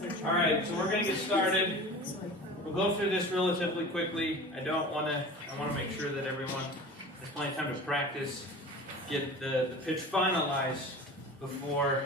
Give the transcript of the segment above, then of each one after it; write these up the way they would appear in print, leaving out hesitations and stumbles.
All right, so we're going to get started. We'll go through this relatively quickly. I want to make sure that everyone has plenty of time to practice, get the pitch finalized before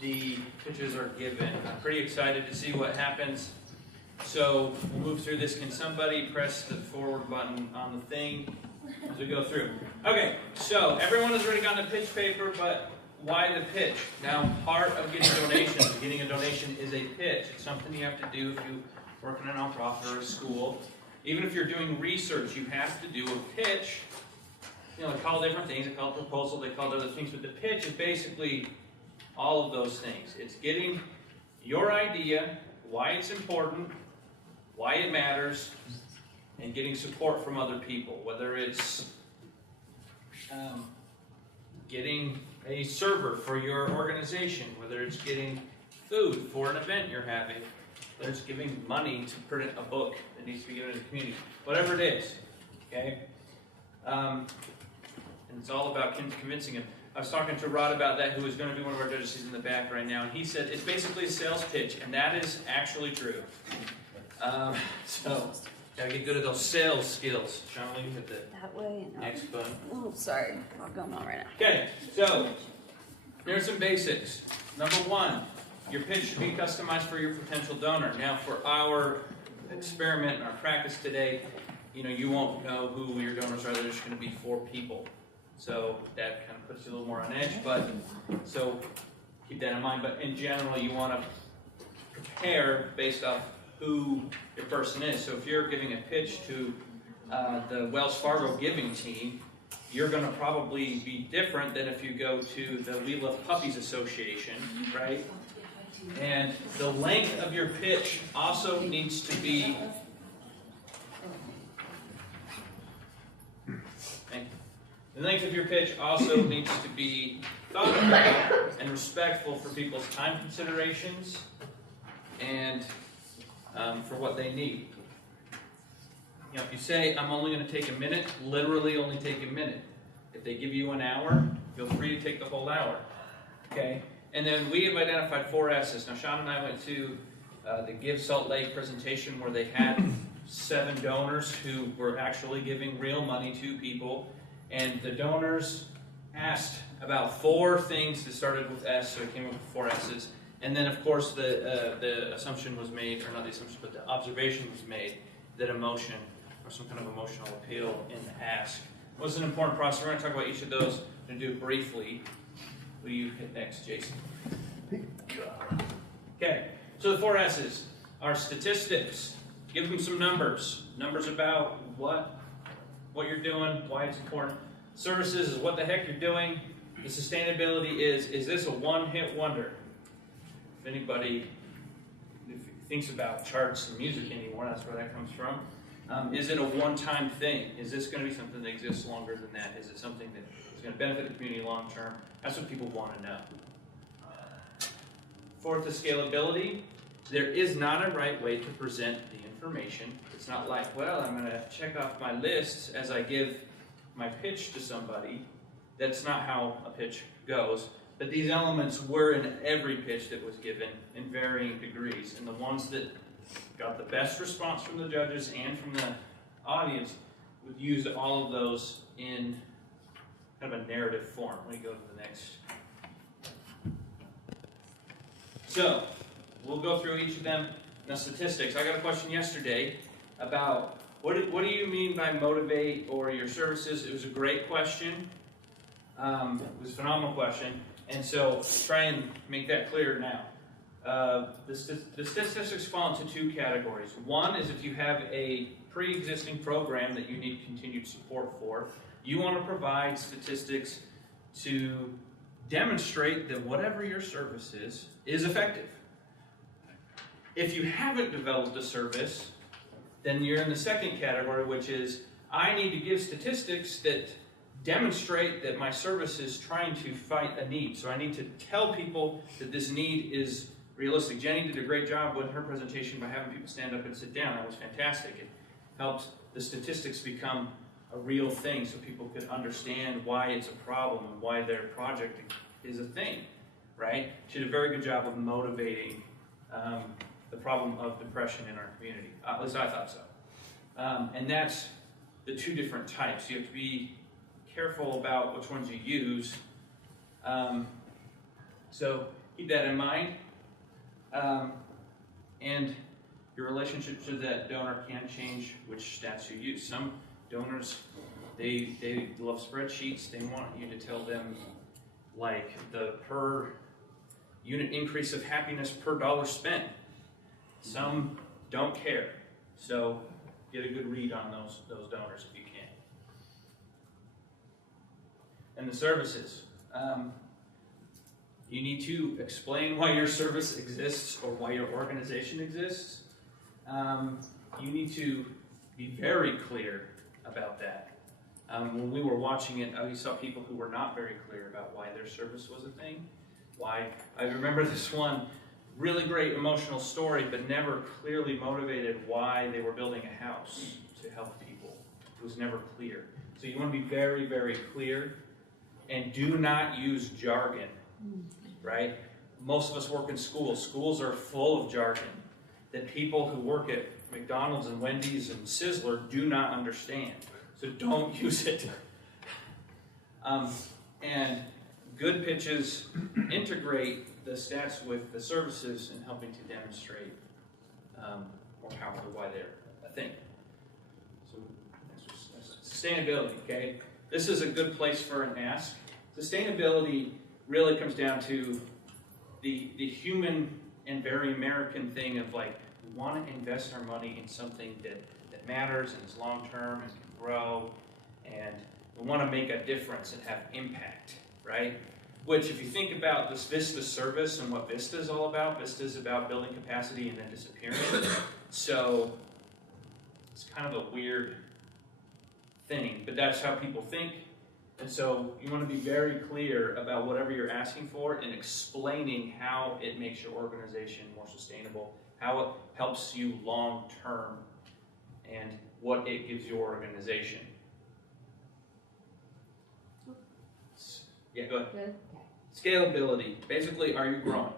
the pitches are given. I'm pretty excited to see what happens. So we'll move through this. Can somebody press the forward button on the thing as we go through? Okay, so everyone has already gotten a pitch paper, but why the pitch? Now, part of getting a donation is a pitch. It's something you have to do if you work in a nonprofit or a school. Even if you're doing research, you have to do a pitch. You know, they call it different things. They call it proposal. They call it other things. But the pitch is basically all of those things. It's getting your idea, why it's important, why it matters, and getting support from other people. Whether it's getting a server for your organization, whether it's getting food for an event you're having, whether it's giving money to print a book that needs to be given to the community, whatever it is, okay? And it's all about convincing him. I was talking to Rod about that, who is going to be one of our judges. He's in the back right now, and he said it's basically a sales pitch, and that is actually true. So, gotta get good at those sales skills. Sean, will you hit the that way? No. next button? Oh, sorry. I'll go on right now. Okay, so here's some basics. Number one, your pitch should be customized for your potential donor. Now, for our experiment and our practice today, you won't know who your donors are. There's going to be 4 people. So that kind of puts you a little more on edge, but so keep that in mind. But in general, you want to prepare based off who your person is. So if you're giving a pitch to the Wells Fargo giving team, you're going to probably be different than if you go to the We Love Puppies Association, right? And the length of your pitch also needs to be the length of your pitch also needs to be thought about and respectful for people's time considerations and for what they need. If you say, I'm only going to take a minute, literally only take a minute. If they give you an hour, feel free to take the whole hour. Okay? And then we have identified 4 S's. Now, Sean and I went to the Give Salt Lake presentation where they had 7 donors who were actually giving real money to people. And the donors asked about 4 things that started with S, so it came up with 4 S's. And then, of course, the assumption was made, or not the assumption, but the observation was made that emotion or some kind of emotional appeal in the ask was an important process. We're going to talk about each of those. I'm going to do it briefly. Will you hit next, Jason? Okay, so the 4 S's are statistics. Give them some numbers. Numbers about what you're doing, why it's important. Services is what the heck you're doing. The sustainability is this a one-hit wonder? If anybody thinks about charts and music anymore, that's where that comes from. Is it a one-time thing? Is this going to be something that exists longer than that? Is it something that is going to benefit the community long-term? That's what people want to know. 4th is scalability. There is not a right way to present the information. It's not like, well, I'm going to check off my lists as I give my pitch to somebody. That's not how a pitch goes. But these elements were in every pitch that was given in varying degrees. And the ones that got the best response from the judges and from the audience would use all of those in kind of a narrative form. Let me go to the next. So, we'll go through each of them. Now, statistics. I got a question yesterday about what do you mean by motivate or your services? It was a great question. It was a phenomenal question. And so, try and make that clear now. The statistics fall into 2 categories. One is if you have a pre-existing program that you need continued support for, you want to provide statistics to demonstrate that whatever your service is effective. If you haven't developed a service, then you're in the second category, which is I need to give statistics that demonstrate that my service is trying to fight a need. So I need to tell people that this need is realistic. Jenny did a great job with her presentation by having people stand up and sit down. That was fantastic. It helped the statistics become a real thing so people could understand why it's a problem and why their project is a thing, right? She did a very good job of motivating the problem of depression in our community. At least I thought so. And that's the two different types. You have to be careful about which ones you use. So keep that in mind. And your relationship to that donor can change which stats you use. Some donors, they love spreadsheets. They want you to tell them like the per unit increase of happiness per dollar spent. Some don't care. So get a good read on those donors if you can. And the services. You need to explain why your service exists or why your organization exists. You need to be very clear about that. When we were watching it, we saw people who were not very clear about why their service was a thing. Why? I remember this one really great emotional story, but never clearly motivated why they were building a house to help people. It was never clear. So you want to be very, very clear, and do not use jargon, right? Most of us work in schools. Schools are full of jargon that people who work at McDonald's and Wendy's and Sizzler do not understand. So don't use it. And good pitches integrate the stats with the services in helping to demonstrate more powerfully why they're a thing. So sustainability, okay? This is a good place for an ask. Sustainability really comes down to the human and very American thing of like, we want to invest our money in something that matters and is long-term and can grow, and we want to make a difference and have impact, right? Which, if you think about this VISTA service and what VISTA is all about, VISTA is about building capacity and then disappearing. So it's kind of a weird thing, but that's how people think. And so you want to be very clear about whatever you're asking for and explaining how it makes your organization more sustainable, how it helps you long-term, and what it gives your organization. Yeah, go ahead. Good. Scalability. Basically, are you growing?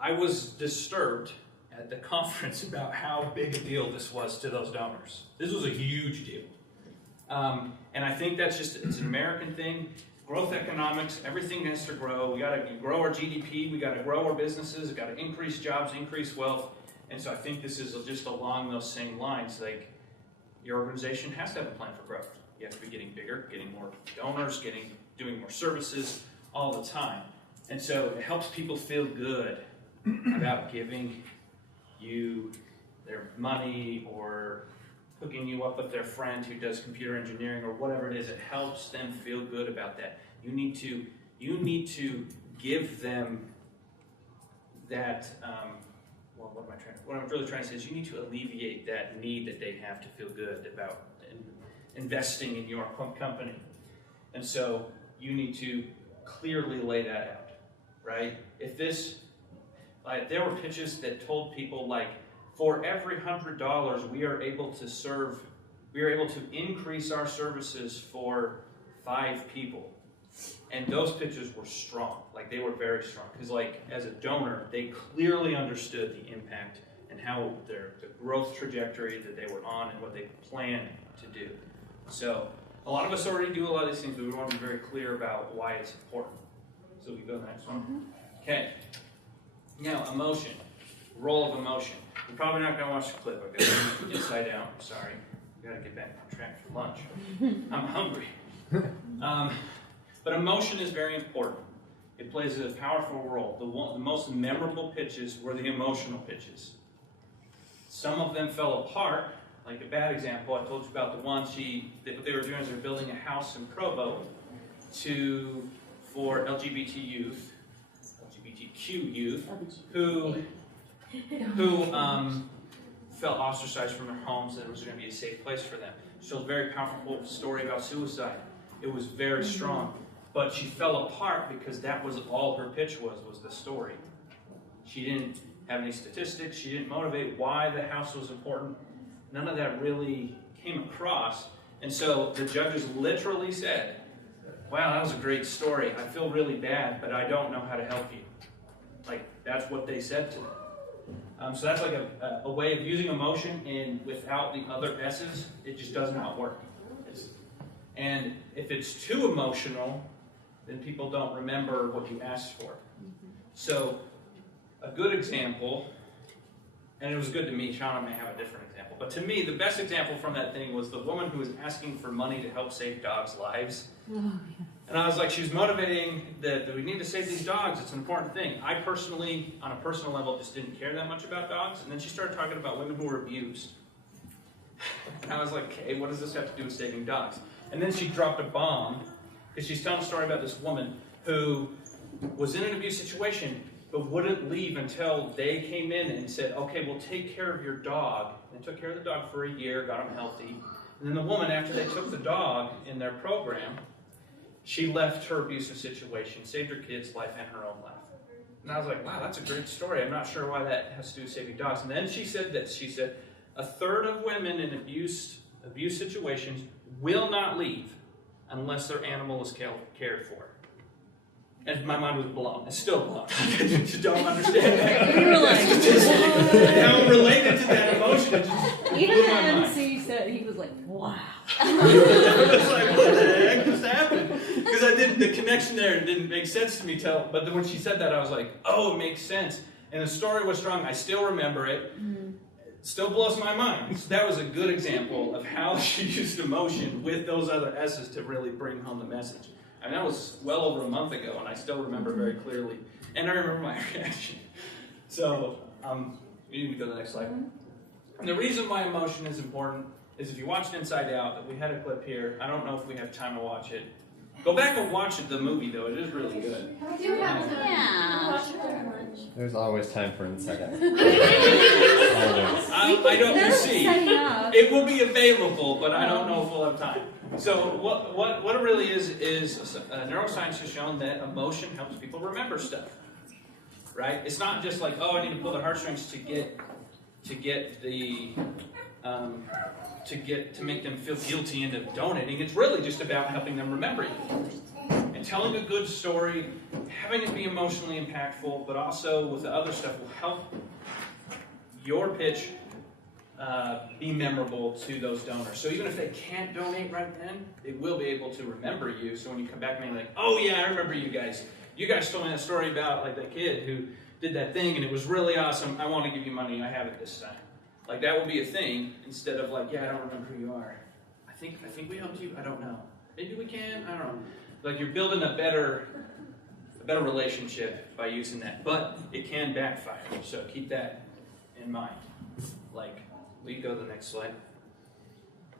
I was disturbed at the conference about how big a deal this was to those donors. This was a huge deal. And I think that's just, it's an American thing. Growth economics, everything has to grow. We got to grow our GDP, we got to grow our businesses, we got to increase jobs, increase wealth. And so I think this is just along those same lines. Like, your organization has to have a plan for growth. You have to be getting bigger, getting more donors, doing more services all the time. And so it helps people feel good about giving you their money or hooking you up with their friend who does computer engineering or whatever it is. It helps them feel good about that. You need to give them that. What I'm really trying to say is you need to alleviate that need that they have to feel good about investing in your company. And so you need to clearly lay that out, right? If there were pitches that told people like, for every $100 we are able to increase our services for 5 people. And those pitches were strong, like they were very strong. Because like as a donor, they clearly understood the impact and how the growth trajectory that they were on and what they planned to do. So a lot of us already do a lot of these things, but we want to be very clear about why it's important. So we go to the next one. Okay. Now, emotion. Role of emotion. We're probably not going to watch the clip. I've got it inside out. I'm sorry. We've got to get back on track for lunch. I'm hungry. But emotion is very important. It plays a powerful role. The most memorable pitches were the emotional pitches. Some of them fell apart. Like a bad example, I told you about the one what they were doing is they were building a house in Provo for LGBTQ youth who felt ostracized from their homes, and it was going to be a safe place for them. She told a very powerful story about suicide. It was very strong, but she fell apart because that was all her pitch was the story. She didn't have any statistics. She didn't motivate why the house was important. None of that really came across. And so the judges literally said, wow, that was a great story. I feel really bad, but I don't know how to help you. Like, That's what they said to them. So that's like a way of using emotion, and without the other S's, it just does not work. And if it's too emotional, then people don't remember what you asked for. So a good example, and it was good to me, Shauna may have a different example, but to me, the best example from that thing was the woman who was asking for money to help save dogs' lives. And I was like, she was motivating that we need to save these dogs. It's an important thing. I personally, on a personal level, just didn't care that much about dogs. And then she started talking about women who were abused. And I was like, okay, what does this have to do with saving dogs? And then she dropped a bomb, because she's telling a story about this woman who was in an abuse situation, but wouldn't leave until they came in and said, okay, we'll take care of your dog. They took care of the dog for a year, got him healthy. And then the woman, after they took the dog in their program, she left her abusive situation, saved her kid's life and her own life. And I was like, wow, that's a great story. I'm not sure why that has to do with saving dogs. And then she said this. She said, a third of women in abuse situations will not leave unless their animal is cared for. And my mind was blown. It's still blown. I just don't understand that. You were like, how related to that emotion. It just even blew the my mind. MC said, he was like, wow. I was like, what the heck just happened? Because the connection there didn't make sense to me but then when she said that, I was like, oh, it makes sense. And the story was strong. I still remember it. It still blows my mind. So that was a good example of how she used emotion with those other S's to really bring home the message. And that was well over a month ago, and I still remember very clearly. And I remember my reaction. So, we need to go to the next slide. And the reason why emotion is important is if you watched Inside Out, we had a clip here. I don't know if we have time to watch it. Go back and watch the movie, though. It is really good. We do have to watch Yeah. it during lunch. There's always time for Inside Out. Always. I don't They're see. setting up. It will be available, but I don't know if we'll have time. So what it really is neuroscience has shown that emotion helps people remember stuff, right? It's not just like, oh, I need to pull the heartstrings to make them feel guilty into donating. It's really just about helping them remember you. And telling a good story, having it be emotionally impactful, but also with the other stuff will help your pitch be memorable to those donors. So even if they can't donate right then, they will be able to remember you. So when you come back and they're like, oh yeah, I remember you guys. You guys told me that story about like that kid who did that thing and it was really awesome. I want to give you money. I have it this time. Like that will be a thing instead of like, yeah, I don't remember who you are. I think we helped you. I don't know. Maybe we can. I don't know. Like you're building a better relationship by using that, but it can backfire. So keep that in mind. Like, we go to the next slide.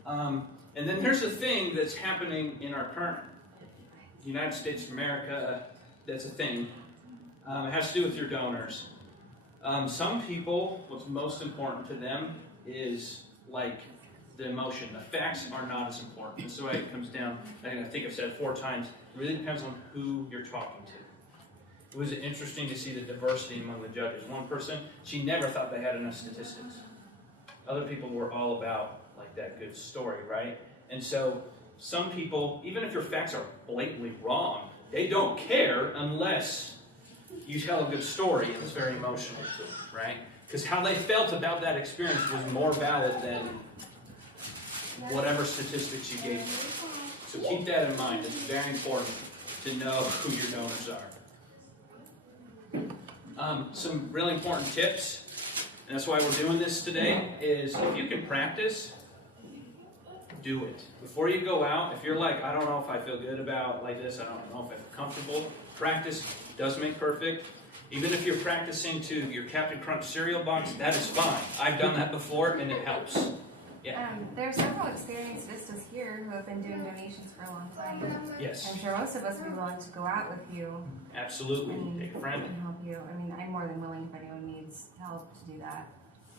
And then here's the thing that's happening in our current United States of America. That's a thing. It has to do with your donors. Some people, what's most important to them is like the emotion. The facts are not as important. This is why it comes down, I think I've said it 4 times, it really depends on who you're talking to. It was interesting to see the diversity among the judges. One person, she never thought they had enough statistics. Other people were all about like that good story, right? And so some people, even if your facts are blatantly wrong, they don't care unless you tell a good story and it's very emotional to them, right? Because how they felt about that experience was more valid than whatever statistics you gave them. So keep that in mind. It's very important to know who your donors are. Some really important tips, and that's why we're doing this today, is if you can practice, do it. Before you go out, if you're like, I don't know if I feel good about like this, I don't know if I feel comfortable, practice does make perfect. Even if you're practicing to your Captain Crunch cereal box, that is fine. I've done that before, and it helps. Yeah. There are several experienced Vistas here who have been doing donations for a long time. Yes. I'm sure most of us would be willing to go out with you Absolutely. Take a friend. and help you. I mean, I'm more than willing if anyone needs help to do that.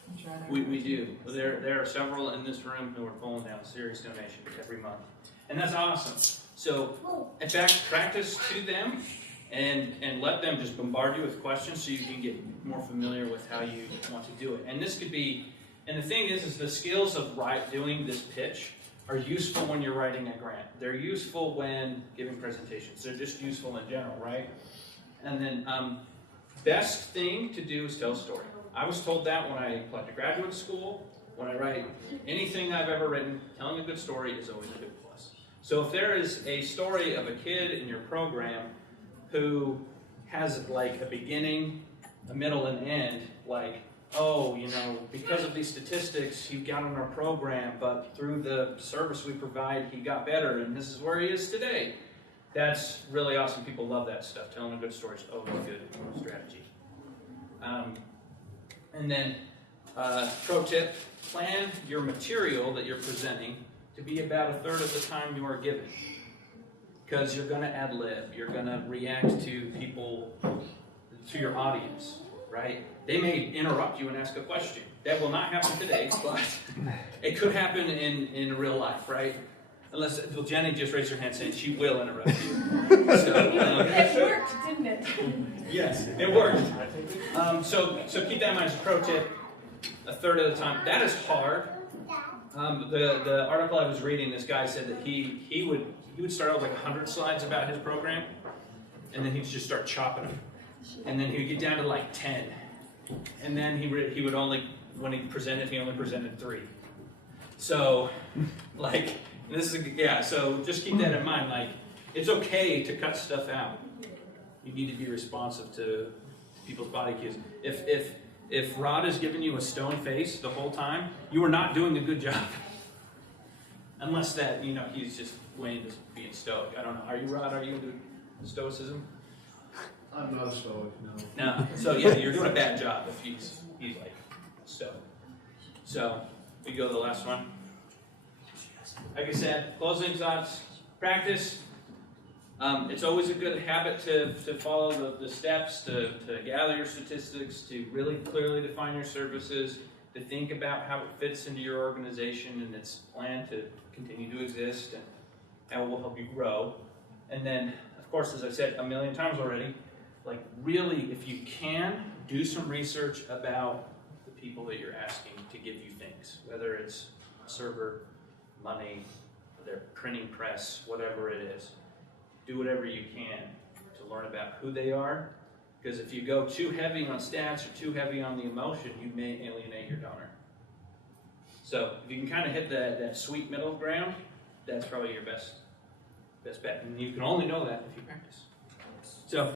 I'm sure We do. There are several in this room who are pulling down serious donations every month. And that's awesome. So, in fact, practice to them and let them just bombard you with questions so you can get more familiar with how you want to do it. And this could be, and the thing is the skills of doing this pitch are useful when you're writing a grant. They're useful when giving presentations. They're just useful in general, right? And then best thing to do is tell a story. I was told that when I applied to graduate school, when I write anything I've ever written, telling a good story is always a good plus. So if there is a story of a kid in your program who has like a beginning, a middle, and end, like, oh, you know, because of these statistics, he got on our program, but through the service we provide, he got better, and this is where he is today. That's really awesome. People love that stuff. Telling a good story is always a good strategy. And then, pro tip, plan your material that you're presenting to be about a third of the time you are given. Because you're going to ad lib, you're going to react to people, to your audience, right? They may interrupt you and ask a question. That will not happen today, but it could happen in real life, right? Unless, well, Jenny just raised her hand saying she will interrupt you. So, It worked, didn't it? yes, it worked. So keep that in mind as a pro tip. A third of the time, that is hard. The article I was reading, this guy said that he would start out with like 100 slides about his program, and then he'd just start chopping them, and then he would get down to like 10, and then he would only, when he only presented 3. So, like. This is so just keep that in mind. Like, it's okay to cut stuff out. You need to be responsive to people's body cues. If Rod is giving you a stone face the whole time, you are not doing a good job. Unless that, you know, he's just Wayne is being stoic. I don't know. Are you, Rod? Are you into stoicism? I'm not a stoic, no. No. So yeah, you're doing a bad job if he's like stoic. So we go to the last one. Like I said, closing thoughts, practice. It's always a good habit to follow the steps, to gather your statistics, to really clearly define your services, to think about how it fits into your organization and its plan to continue to exist and how it will help you grow. And then, of course, as I've said a million times already, like really, if you can, do some research about the people that you're asking to give you things, whether it's a server, money, their printing press, whatever it is. Do whatever you can to learn about who they are, because if you go too heavy on stats or too heavy on the emotion, you may alienate your donor. So if you can kind of hit that sweet middle ground, that's probably your best bet. And you can only know that if you practice. So